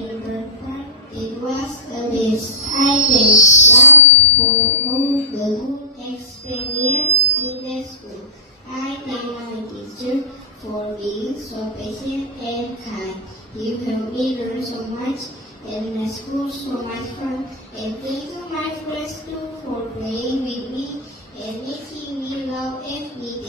favorite part. It was the best. I thank God for all the good experience in the school. I thank my teacher for being so patient and kind. You helped me learn so much and my school so much fun. And thank you my friends too for playing with me and making me love FB.